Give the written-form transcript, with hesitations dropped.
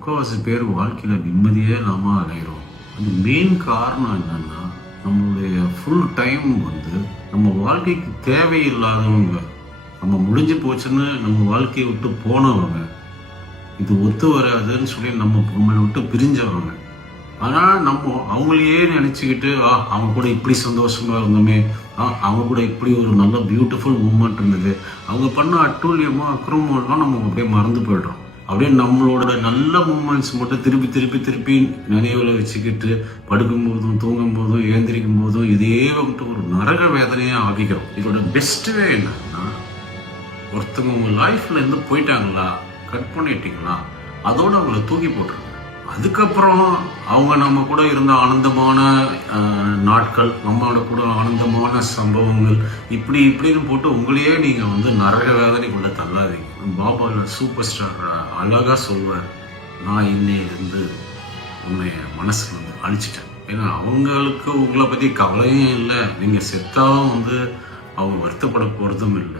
முக்கால்வாசி பேர் வாழ்க்கையில் நிம்மதியே இல்லாமல் அலைகிறோம். அது மெயின் காரணம் என்னன்னா, நம்மளுடைய ஃபுல் டைம் வந்து நம்ம வாழ்க்கைக்கு தேவையில்லாதவங்க, நம்ம முடிஞ்சு போச்சுன்னு நம்ம வாழ்க்கையை விட்டு போனவங்க, இது ஒத்து வராதுன்னு சொல்லி நம்மளை விட்டு பிரிஞ்சவங்க. ஆனால் நம்ம அவங்களையே நினச்சிக்கிட்டு அவங்க கூட இப்படி சந்தோஷமாக இருந்தோமே, அவங்க கூட இப்படி ஒரு நல்ல பியூட்டிஃபுல் மூமெண்ட் இருந்தது, அவங்க பண்ண அட்டூழியமோ அக்கிரமம்லாம் நம்ம அப்படியே மறந்து போய்டுறோம். அப்படியே நம்மளோட நல்ல மூமெண்ட்ஸ் மட்டும் திருப்பி திருப்பி திருப்பி நினைவில் வச்சுக்கிட்டு படுக்கும் போதும் தூங்கும் போதும் ஏந்திரிக்கும் போதும் இதே வந்துட்டு ஒரு நரக வேதனையை ஆகிக்கிறோம். இதோட பெஸ்ட் வே என்னன்னா, ஒருத்தவங்க உங்கள் லைஃப்ல இருந்து போயிட்டாங்களா, கட் பண்ணிட்டீங்களா, அதோட அவங்கள தூக்கி போட்டுருங்க. அதுக்கப்புறம் அவங்க நம்ம கூட இருந்த ஆனந்தமான நாட்கள், நம்மளோட கூட ஆனந்தமான சம்பவங்கள், இப்படின்னு போட்டு உங்களையே நீங்கள் வந்து நரக வேதனைக்குள்ள தள்ளாதீங்க. பாபா சூப்பர் ஸ்டார் அழகா சொல்வார், நான் இன்னையிலிருந்து உன்னை மனசுல வந்து அழிச்சிட்டேன். ஏன்னா அவங்களுக்கு உங்களை பற்றி கவலையும் இல்லை, நீங்கள் செத்தாலும் வந்து அவங்க வருத்தப்பட போகிறதும் இல்லை.